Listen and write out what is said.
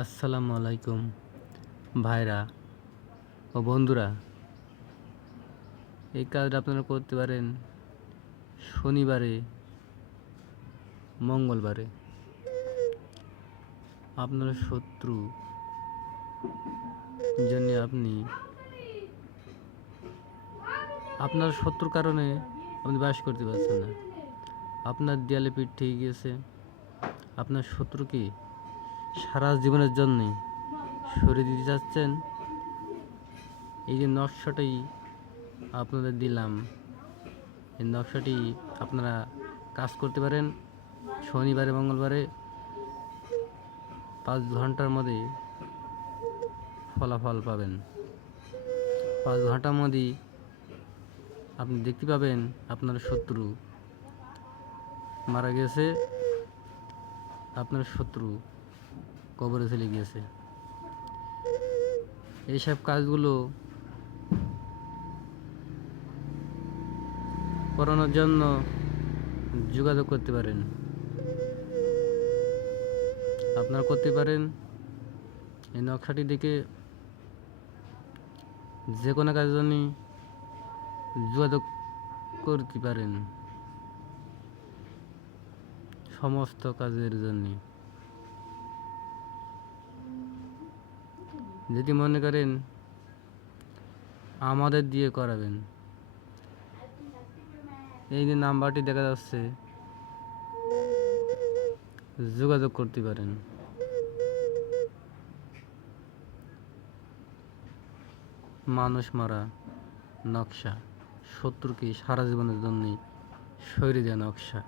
আসসালামু আলাইকুম ভাইরা ও বন্ধুরা। এই কাজটা আপনারা করতে পারেন শনিবারে, মঙ্গলবারে। আপনার শত্রু জন্য আপনার শত্রুর কারণে আপনি বাস করতে পারছেন না, আপনার দেয়ালে পিঠ থেকে গিয়েছে। আপনার শত্রুকে সারা জীবনের জন্যে সরিয়ে দিতে চাচ্ছেন। এই যে নকশাটাই আপনাদের দিলাম, এই নকশাটি আপনারা কাজ করতে পারেন শনিবারে, মঙ্গলবারে। 5 ঘন্টার মধ্যে ফলাফল পাবেন। 5 ঘন্টার মধ্যে আপনি দেখতে পাবেন আপনার শত্রু মারা গেছে, আপনার শত্রু কবরে চলে গিয়েছে। এইসব কাজগুলো করানোর জন্য যোগাযোগ করতে পারেন। আপনারা করতে পারেন এই নকশাটি দেখে যে কোনো কাজের জন্য যোগাযোগ করতে পারেন, সমস্ত কাজের জন্য। যদি মনে করেন আমাদের দিয়ে করাবেন, এই যে নাম্বারটি দেখা যাচ্ছে, যোগাযোগ করতে পারেন। মানুষ মারা নকশা, শত্রুকে সারা জীবনের জন্য সরিয়ে দেওয়া নকশা।